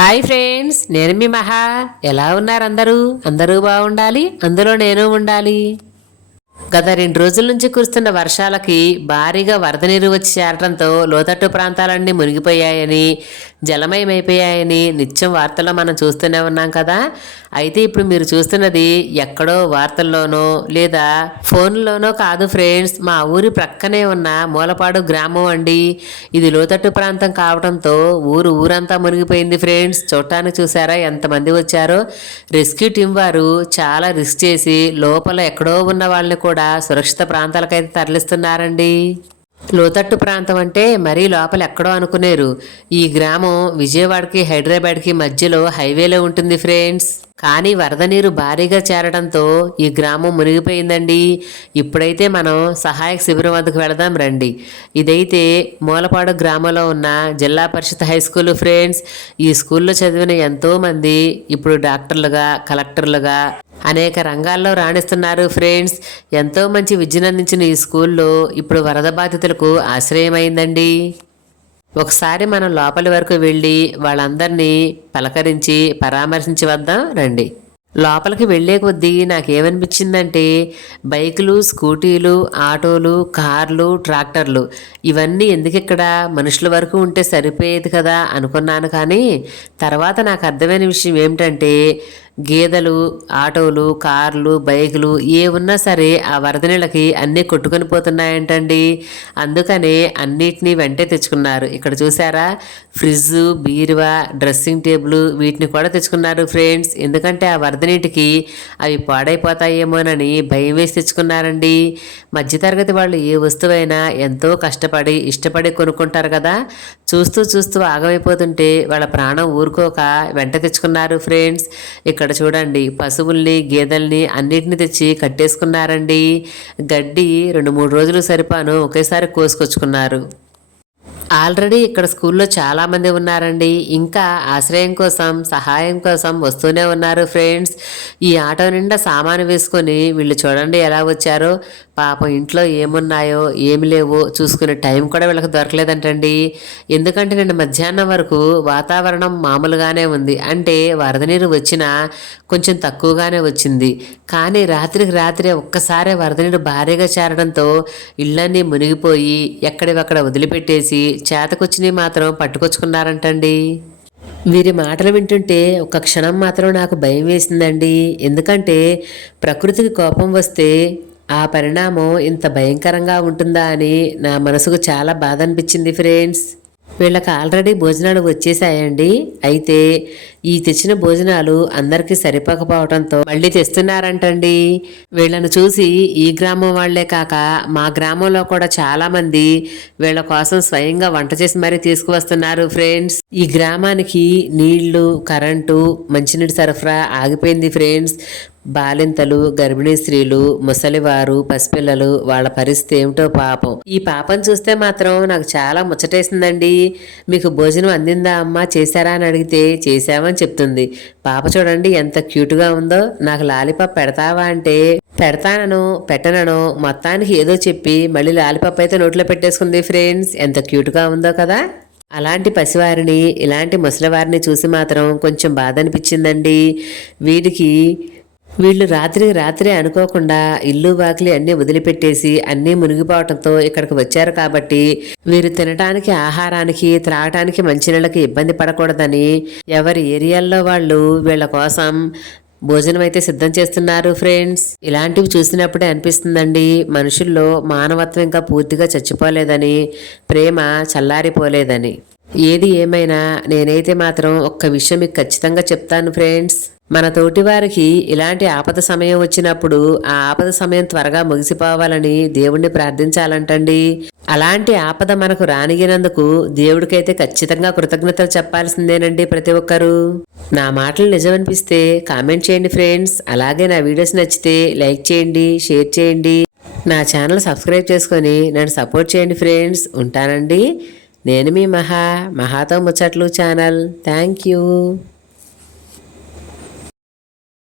Hi friends నేను మీ మహా. ఎలా ఉన్నారు అందరూ? అందరూ బాగుండాలి? అందులో నేను ఉండాలి. గత రెండు రోజుల నుంచి కురుస్తున్న వర్షాలకి భారీగా వరద నీరు వచ్చి చేరడంతో లోతట్టు ప్రాంతాలన్నీ మునిగిపోయాయని జలమయమైపోయాయని నిత్యం వార్తల్లో మనం చూస్తూనే ఉన్నాం కదా. అయితే ఇప్పుడు మీరు చూస్తున్నది ఎక్కడో వార్తల్లోనో లేదా ఫోన్లోనో కాదు ఫ్రెండ్స్ మా ఊరి ప్రక్కనే ఉన్న మూలపాడు గ్రామం అండి. ఇది లోతట్టు ప్రాంతం కావడంతో ఊరు ఊరంతా మునిగిపోయింది ఫ్రెండ్స్. చూడటానికి చూసారా ఎంతమంది వచ్చారో? రెస్క్యూ టీం వారు చాలా రిస్క్ చేసి లోపల ఎక్కడో ఉన్న వాళ్ళని కూడా కూడా సురక్షిత ప్రాంతాలకైతే తరలిస్తున్నారండి. లోతట్టు ప్రాంతం అంటే మరీ లోపల ఎక్కడో అనుకునేరు. ఈ గ్రామం విజయవాడకి హైదరాబాద్కి మధ్యలో హైవేలో ఉంటుంది ఫ్రెండ్స్. కానీ వరద నీరు భారీగా చేరడంతో ఈ గ్రామం మునిగిపోయిందండి. ఇప్పుడైతే మనం సహాయక శిబిరం వద్దకు వెళదాం రండి. ఇదైతే మూలపాడు గ్రామంలో ఉన్న జిల్లా పరిషత్ హై స్కూల్ ఫ్రెండ్స్. ఈ స్కూల్లో చదివిన ఎంతోమంది ఇప్పుడు డాక్టర్లుగా కలెక్టర్లుగా అనేక రంగాల్లో రాణిస్తున్నారు ఫ్రెండ్స్. ఎంతో మంచి విద్యనందించిన ఈ స్కూల్లో ఇప్పుడు వరద బాధితులకు ఆశ్రయమైందండి. ఒకసారి మనం లోపలి వరకు వెళ్ళి వాళ్ళందరినీ పలకరించి పరామర్శించి వద్దాం రండి. లోపలికి వెళ్ళే కొద్దీ నాకేమనిపించిందంటే బైకులు స్కూటీలు ఆటోలు కార్లు ట్రాక్టర్లు ఇవన్నీ ఎందుకు ఇక్కడ మనుషుల వరకు ఉంటే సరిపోయేది కదా అనుకున్నాను కానీ తర్వాత నాకు అర్థమైన విషయం ఏమిటంటే గేదెలు ఆటోలు కార్లు బైకులు ఏ ఉన్నా సరే ఆ వరద నీళ్ళకి అన్నీ కొట్టుకొని పోతున్నాయంటండి. అందుకనే అన్నిటినీ వెంటే తెచ్చుకున్నారు. ఇక్కడ చూసారా? ఫ్రిడ్జ్ బీరువా డ్రెస్సింగ్ టేబుల్ వీటిని కూడా తెచ్చుకున్నారు ఫ్రెండ్స్. ఎందుకంటే ఆ వరద నీటికి అవి పాడైపోతాయేమోనని భయం వేసి తెచ్చుకున్నారండి. మధ్యతరగతి వాళ్ళు ఏ వస్తువైనా ఎంతో కష్టపడి ఇష్టపడి కొనుక్కుంటారు కదా. చూస్తూ చూస్తూ ఆగమైపోతుంటే వాళ్ళ ప్రాణం ఊరుకోక వెంట తెచ్చుకున్నారు ఫ్రెండ్స్. ఇక్కడ ఇక్కడ చూడండి పశువుల్ని గేదెల్ని అన్నిటిని తెచ్చి కట్టేసుకున్నారండి. గడ్డి రెండు మూడు రోజులు సరిపాను ఒకేసారి కోసుకొచ్చుకున్నారు. ఆల్రెడీ ఇక్కడ స్కూల్లో చాలామంది ఉన్నారండి. ఇంకా ఆశ్రయం కోసం సహాయం కోసం వస్తూనే ఉన్నారు ఫ్రెండ్స్. ఈ ఆటో నిండా సామాను వేసుకొని వీళ్ళు చూడండి ఎలా వచ్చారో. పాపం ఇంట్లో ఏమున్నాయో ఏమి లేవో చూసుకునే టైం కూడా వీళ్ళకి దొరకలేదంటండి. ఎందుకంటే నిన్న మధ్యాహ్నం వరకు వాతావరణం మామూలుగానే ఉంది. అంటే వరద నీరు వచ్చినా కొంచెం తక్కువగానే వచ్చింది. కానీ రాత్రికి రాత్రి ఒక్కసారే వరద నీరు భారీగా చేరడంతో ఇళ్ళన్నీ మునిగిపోయి ఎక్కడివక్కడ వదిలిపెట్టేసి చేతకొచ్చినవి మాత్రం పట్టుకొచ్చుకున్నారంటండి. వీరి మాటలు వింటుంటే ఒక క్షణం మాత్రం నాకు భయం వేసిందండి. ఎందుకంటే ప్రకృతికి కోపం వస్తే ఆ పరిణామం ఇంత భయంకరంగా ఉంటుందా అని నా మనసుకు చాలా బాధ అనిపించింది ఫ్రెండ్స్ వీళ్ళకి ఆల్రెడీ భోజనాలు వచ్చేసాయండి. అయితే ఈ తెచ్చిన భోజనాలు అందరికీ సరిపోకపోవడంతో మళ్ళీ తెస్తున్నారంటండి. వీళ్ళను చూసి ఈ గ్రామం వాళ్ళే కాక మా గ్రామంలో కూడా చాలా మంది వీళ్ళ కోసం స్వయంగా వంట చేసి మరీ తీసుకువస్తున్నారు ఫ్రెండ్స్. ఈ గ్రామానికి నీళ్ళు కరెంటు మంచినీటి సరఫరా ఆగిపోయింది ఫ్రెండ్స్. బాలింతలు గర్భిణీ స్త్రీలు ముసలివారు పసిపిల్లలు వాళ్ళ పరిస్థితి ఏమిటో పాపం. ఈ పాపం చూస్తే మాత్రం నాకు చాలా ముచ్చటేసిందండి. మీకు భోజనం అందిందా అమ్మా? చేశారా అని అడిగితే చేశామని చెప్తుంది. పాప చూడండి ఎంత క్యూట్గా ఉందో. నాకు లాలిపాప్ పెడతావా అంటే పెడతానను పెట్టనను మొత్తానికి ఏదో చెప్పి మళ్ళీ లాలిపాప్ అయితే నోట్లో పెట్టేసుకుంది ఫ్రెండ్స్. ఎంత క్యూట్గా ఉందో కదా. అలాంటి పసివారిని ఇలాంటి ముసలివారిని చూసి మాత్రం కొంచెం బాధ అనిపించిందండి. వీడికి వీళ్ళు రాత్రికి రాత్రే అనుకోకుండా ఇల్లు వాకిలి అన్నీ వదిలిపెట్టేసి అన్నీ మునిగిపోవటంతో ఇక్కడికి వచ్చారు కాబట్టి వీరు తినటానికి ఆహారానికి త్రాగటానికి మంచినీళ్ళకి ఇబ్బంది పడకూడదని ఎవరి ఏరియాల్లో వాళ్ళు వీళ్ళ కోసం భోజనం అయితే సిద్ధం చేస్తున్నారు ఫ్రెండ్స్. ఇలాంటివి చూసినప్పుడే అనిపిస్తుందండి. మనుషుల్లో మానవత్వం ఇంకా పూర్తిగా చచ్చిపోలేదని ప్రేమ చల్లారిపోలేదని. ఏది ఏమైనా నేనైతే మాత్రం ఒక్క విషయం మీకు ఖచ్చితంగా చెప్తాను ఫ్రెండ్స్. మన తోటివారికి ఇలాంటి ఆపద సమయం వచ్చినప్పుడు ఆ ఆపద సమయం త్వరగా ముగిసిపోవాలని దేవుణ్ణి ప్రార్థించాలంటండి. అలాంటి ఆపద మనకు రానిగినందుకు దేవుడికైతే ఖచ్చితంగా కృతజ్ఞతలు చెప్పాల్సిందేనండి ప్రతి ఒక్కరూ. నా మాటలు నిజమనిపిస్తే కామెంట్ చేయండి ఫ్రెండ్స్. అలాగే నా వీడియోస్ నచ్చితే లైక్ చేయండి షేర్ చేయండి. నా ఛానల్ సబ్స్క్రైబ్ చేసుకొని నన్ను సపోర్ట్ చేయండి ఫ్రెండ్స్. ఉంటానండి. నేను మీ మహా మహాతో ముచ్చట్లు ఛానల్. Thank you.